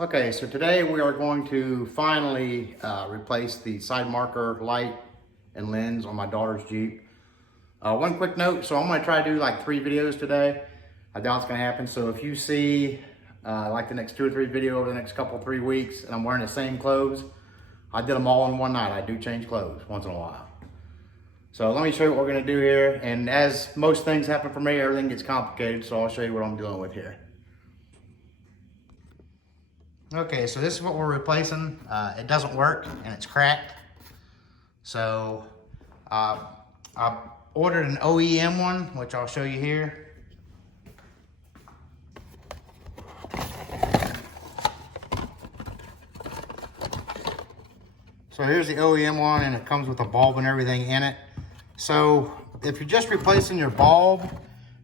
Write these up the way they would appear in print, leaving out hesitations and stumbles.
Okay, so today we are going to finally replace the side marker light and lens on my daughter's Jeep. One quick note, so I'm gonna try to do like 3 videos today. I doubt it's gonna happen, so if you see like the next 2 or 3 videos over the next couple, 3 weeks, and I'm wearing the same clothes, I did them all in one night. I do change clothes once in a while. So let me show you what we're gonna do here, and as most things happen for me, everything gets complicated, so I'll show you what I'm dealing with here. Okay, so this is what we're replacing. It doesn't work and it's cracked. So I ordered an OEM one, which I'll show you here. So here's the OEM one, and it comes with a bulb and everything in it. So if you're just replacing your bulb,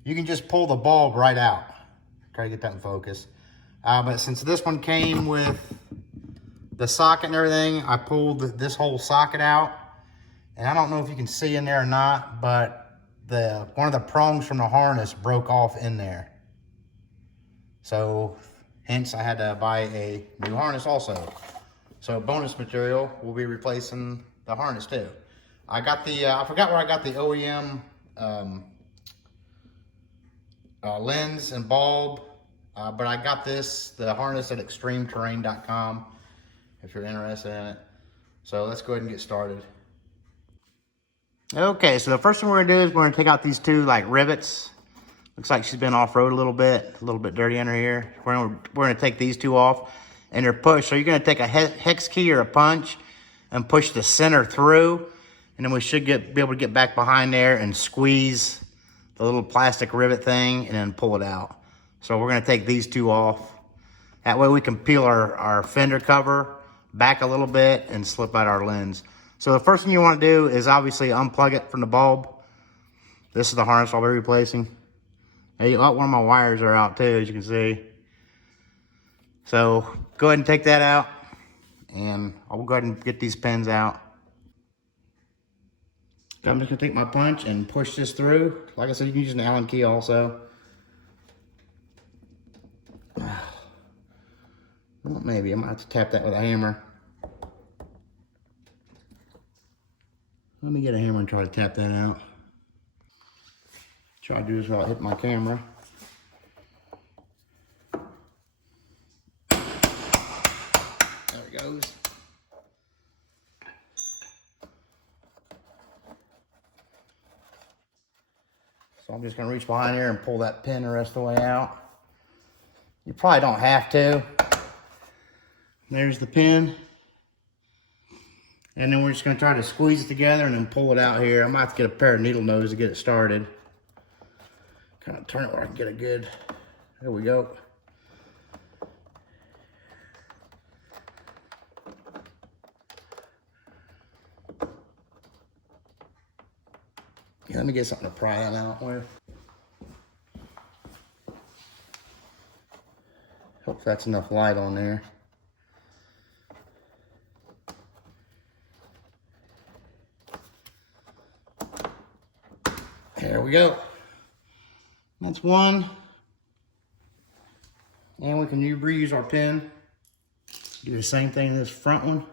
you can just pull the bulb right out. Try to get that in focus. But since this one came with the socket and everything, I pulled this whole socket out. And I don't know if you can see in there or not, but one of the prongs from the harness broke off in there. So hence I had to buy a new harness also. So bonus material, we'll be replacing the harness too. I got the, I forgot where I got the OEM lens and bulb. But I got the harness at extremeterrain.com if you're interested in it. So let's go ahead and get started. Okay, so the first thing we're gonna do is we're gonna take out these 2 like rivets. Looks like she's been off-road a little bit dirty under here. We're gonna take these 2 off, and they're pushed. So you're gonna take a hex key or a punch and push the center through, and then we should be able to get back behind there and squeeze the little plastic rivet thing and then pull it out. So we're gonna take these 2 off. That way we can peel our fender cover back a little bit and slip out our lens. So the first thing you wanna do is obviously unplug it from the bulb. This is the harness I'll be replacing. Hey, one of my wires are out too, as you can see. So go ahead and take that out, and I'll go ahead and get these pins out. I'm just gonna take my punch and push this through. Like I said, you can use an Allen key also. Well, maybe I might have to tap that with a hammer. Let me get a hammer and try to tap that out. Try to do this without hitting my camera. There it goes. So I'm just gonna reach behind here and pull that pin the rest of the way out. You probably don't have to. There's the pin. And then we're just gonna try to squeeze it together and then pull it out here. I might have to get a pair of needle nose to get it started. Kind of turn it where I can get a good, there we go. Yeah, let me get something to pry that out with. Hope that's enough light on there. There we go. That's one. And we can reuse our pin. Do the same thing to this front one.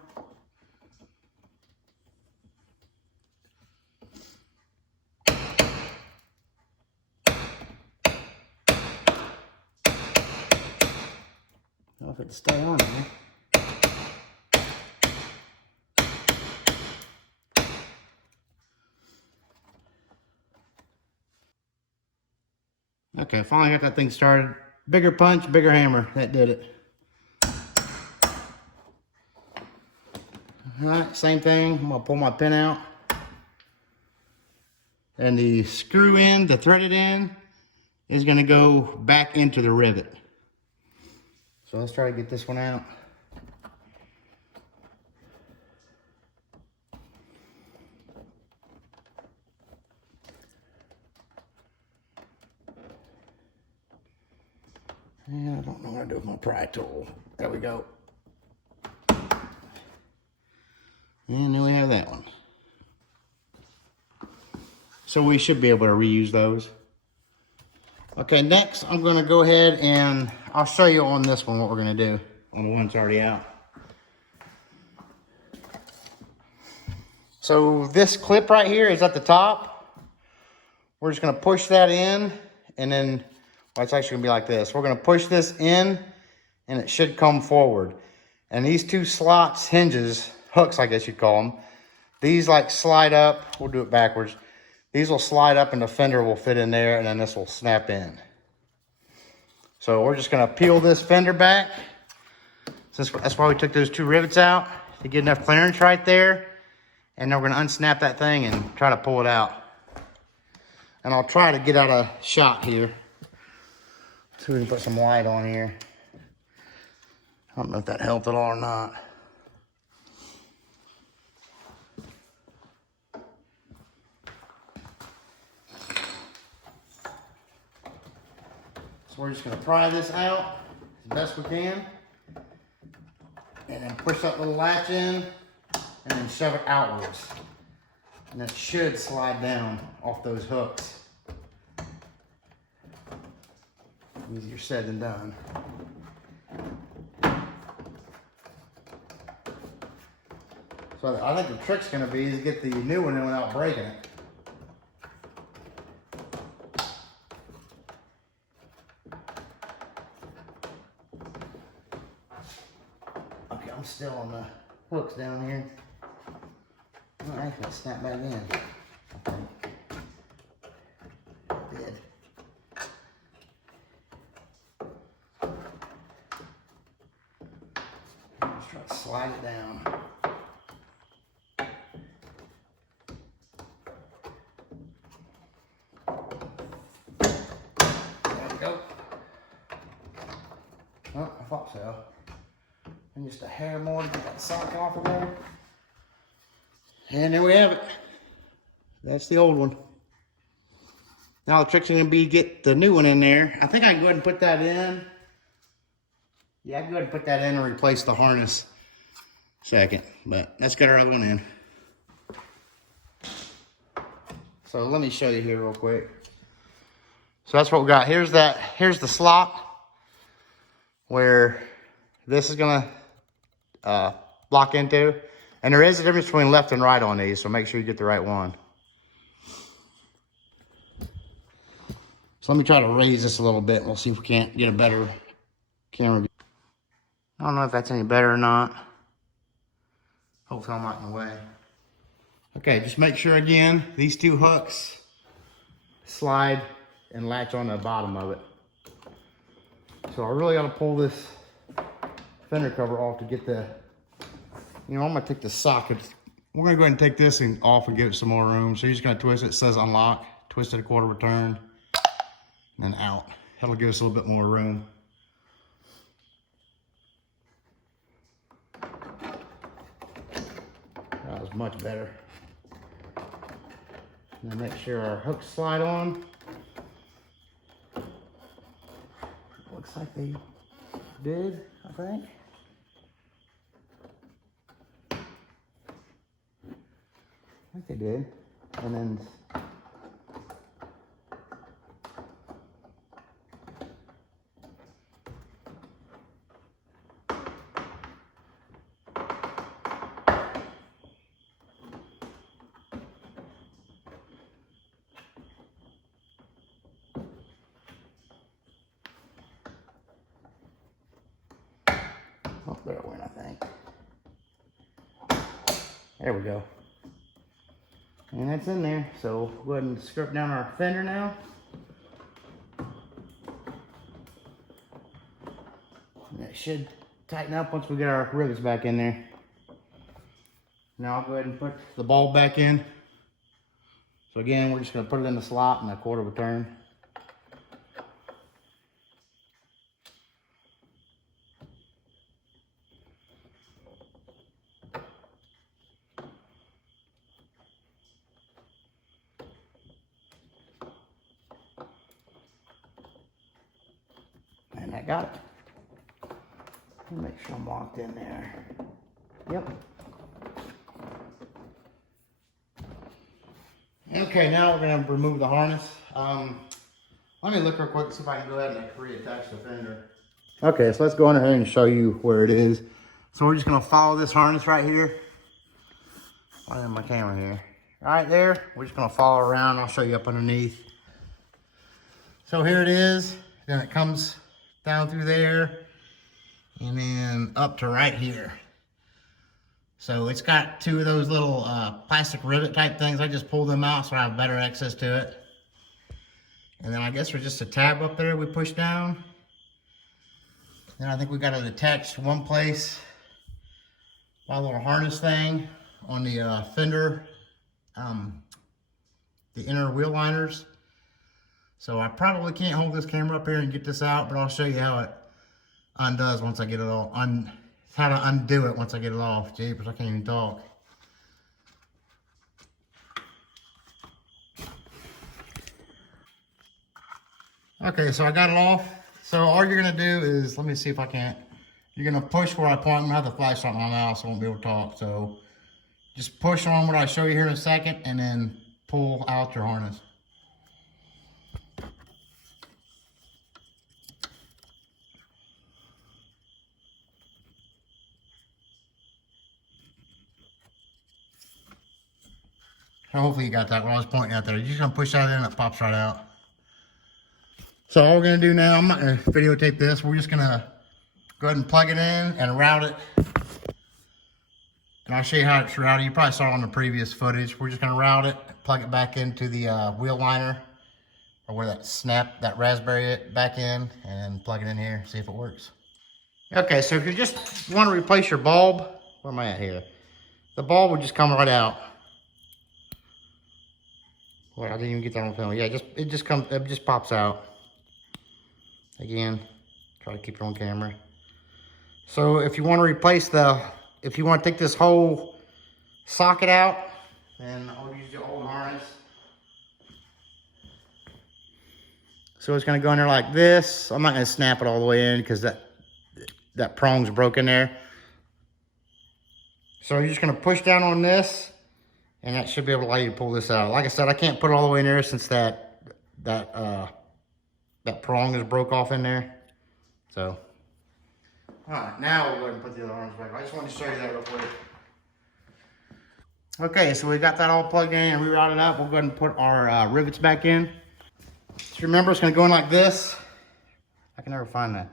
If it'd stay on there. Okay, finally got that thing started. Bigger punch, bigger hammer. That did it. All right, same thing. I'm gonna pull my pin out. And the screw end, the threaded end, is gonna go back into the rivet. So let's try to get this one out. And I don't know what to do with my pry tool. There we go. And then we have that one. So we should be able to reuse those. Okay, next I'm gonna go ahead and I'll show you on this one what we're gonna do. on the one that's already out. So this clip right here is at the top. We're just gonna push that in, and then, well, it's actually gonna be like this. We're gonna push this in, and it should come forward. And these two slots, hinges, hooks I guess you'd call them, these like slide up. We'll do it backwards. These will slide up and the fender will fit in there, and then this will snap in. So we're just gonna peel this fender back. That's why we took those two rivets out, to get enough clearance right there. And then we're gonna unsnap that thing and try to pull it out. And I'll try to get out a shot here, so we can put some light on here. I don't know if that helped at all or not. So we're just gonna pry this out as best we can, and then push that little latch in, and then shove it outwards. And that should slide down off those hooks. Easier said than done. So I think the trick's gonna be is get the new one in without breaking it. Okay, I'm still on the hooks down here. Oh, actually, it snapped back in. Okay. It did. Let's try to slide it down. There we go. Oh, I thought so. And just a hair more to get that sock off of there. And there we have it. That's the old one. Now the trick's gonna be get the new one in there. I think I can go ahead and put that in. Yeah, I can go ahead and put that in and replace the harness second. But let's get our other one in. So let me show you here real quick. So that's what we got. Here's the slot where this is gonna lock into. And there is a difference between left and right on these, so make sure you get the right one. So let me try to raise this a little bit, and we'll see if we can't get a better camera view. I don't know if that's any better or not. Hopefully I'm not in the way. Okay, just make sure again, these two hooks slide and latch on the bottom of it. So I really gotta pull this fender cover off to get the, you know, I'm gonna take the socket. We're gonna go ahead and take this thing off and give it some more room. So you're just gonna twist it. It says unlock. Twist it a quarter of a turn, and then out. That'll give us a little bit more room. That was much better. Now make sure our hooks slide on. Looks like they did, I think. I think they did. And then oh, there it went, I think. There we go. And that's in there. So we'll go ahead and strip down our fender now. And that should tighten up once we get our rivets back in there. Now I'll go ahead and put the bulb back in. So again, we're just going to put it in the slot in a quarter of a turn. And I got it. Make sure I'm locked in there. Yep. Okay, now we're going to remove the harness. Let me look real quick and see if I can go ahead and reattach the fender Okay, so let's go on ahead and show you where it is. So we're just gonna follow this harness right here. I have my camera here. Right there, we're just gonna follow around. I'll show you up underneath. So here it is. Then it comes down through there and then up to right here. So it's got two of those little plastic rivet type things. I just pulled them out so I have better access to it. And then I guess there's just a tab up there we push down. Then I think we got it attached to one place by a little harness thing on the fender, the inner wheel liners. So I probably can't hold this camera up here and get this out, but I'll show you how it undoes once I get it all, how to undo it once I get it off. Jeepers, I can't even talk. Okay, so I got it off. So all you're gonna do is, let me see if I can't. You're gonna push where I point. I'm gonna have the flashlight on my mouth so I won't be able to talk. So just push on what I show you here in a second and then pull out your harness. So hopefully you got that what I was pointing out there. You're just gonna push that in and it pops right out. So all we're gonna do now, I'm not gonna videotape this. We're just gonna go ahead and plug it in and route it. And I'll show you how it's routed. You probably saw it on the previous footage. We're just gonna route it, plug it back into the wheel liner, or where that snap, that raspberry back in, and plug it in here, see if it works. Okay, so if you just want to replace your bulb, where am I at here? The bulb would just come right out. Well, I didn't even get that on film. Yeah, it just pops out. Again, try to keep it on camera. So if you want to replace if you want to take this whole socket out, then I'll use the old harness. So it's going to go in there like this. I'm not going to snap it all the way in because that prong's broken there. So you're just going to push down on this, and that should be able to allow you to pull this out. Like I said, I can't put it all the way in there since that prong is broke off in there. So, all right, now we'll go ahead and put the other harness back. I just wanted to show you that real quick. Okay, so we got that all plugged in and rerouted up. We'll go ahead and put our rivets back in. Just remember, it's going to go in like this. I can never find that.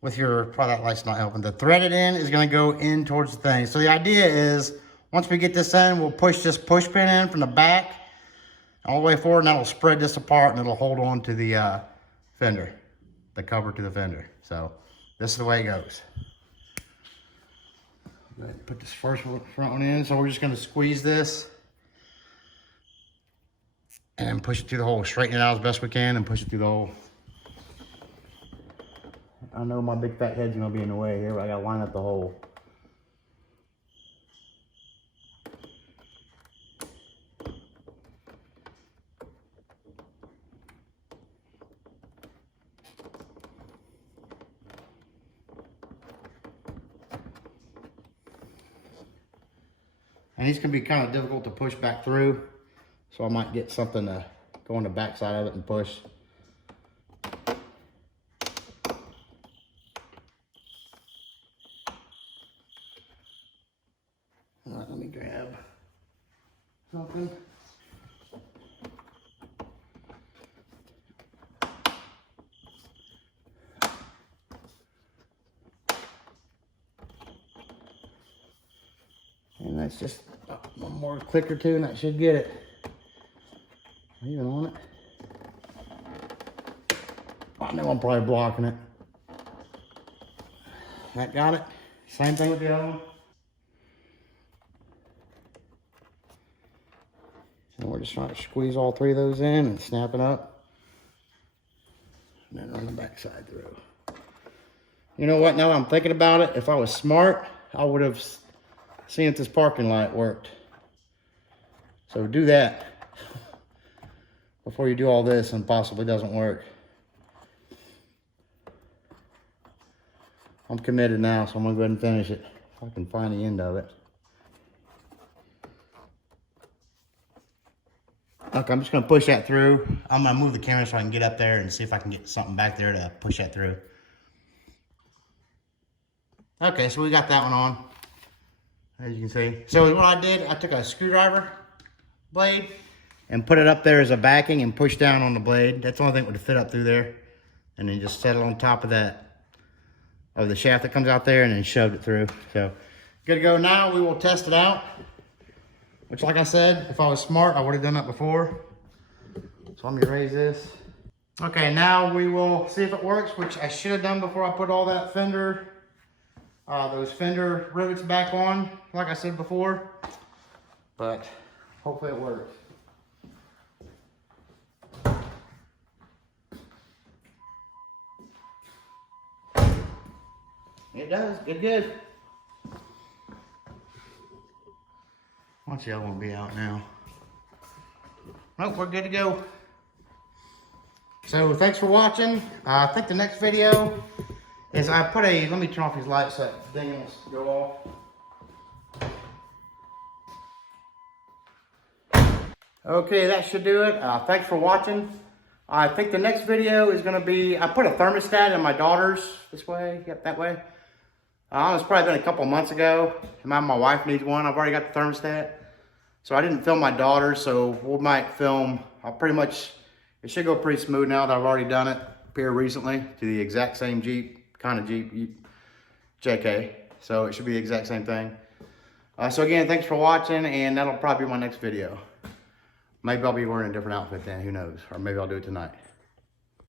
With your, probably that light's not helping. The threaded end is going to go in towards the thing. So the idea is, once we get this in, we'll push this push pin in from the back all the way forward, and that'll spread this apart and it'll hold on to the fender, the cover to the fender. So this is the way it goes. Go ahead and put this front one in. So we're just going to squeeze this and push it through the hole. Straighten it out as best we can and push it through the hole. I know my big fat head's going to be in the way here, but I got to line up the hole. And these can be kind of difficult to push back through, so I might get something to go on the back side of it and push. All right, let me grab something. And that's just one more click or two and that should get it. Even on it. I know I'm probably blocking it. That got it. Same thing with the other one. And we're just trying to squeeze all three of those in and snap it up. And then run the back side through. You know what, now that I'm thinking about it, if I was smart, I would have seen if this parking light worked. So do that before you do all this and possibly doesn't work. I'm committed now, so I'm gonna go ahead and finish it if I can find the end of it. Okay, I'm just gonna push that through. I'm gonna move the camera so I can get up there and see if I can get something back there to push that through. Okay, so we got that one on, as you can see. So what I did, I took a screwdriver blade and put it up there as a backing and push down on the blade. That's the only thing that would fit up through there. And then just settle on top of that, of the shaft that comes out there, and then shoved it through. So good to go. Now we will test it out, which, like I said, if I was smart, I would have done that before. So let me raise this. Okay, now we will see if it works, which I should have done before I put all that fender, those fender rivets back on, like I said before. But hopefully it works. It does, good. Watch y'all won't be out now. Nope, we're good to go. So thanks for watching. I think the next video is I put a, let me turn off these lights so that thing will go off. Okay, that should do it. Thanks for watching. I think the next video is gonna be, I put a thermostat in my daughter's this way, yep, that way. It's probably been a couple months ago. My wife needs one. I've already got the thermostat. So I didn't film my daughter, so we might film, I'll pretty much, it should go pretty smooth now that I've already done it here recently to the exact same Jeep, kind of Jeep, JK. So it should be the exact same thing. So again, thanks for watching, and that'll probably be my next video. Maybe I'll be wearing a different outfit then, who knows? Or maybe I'll do it tonight.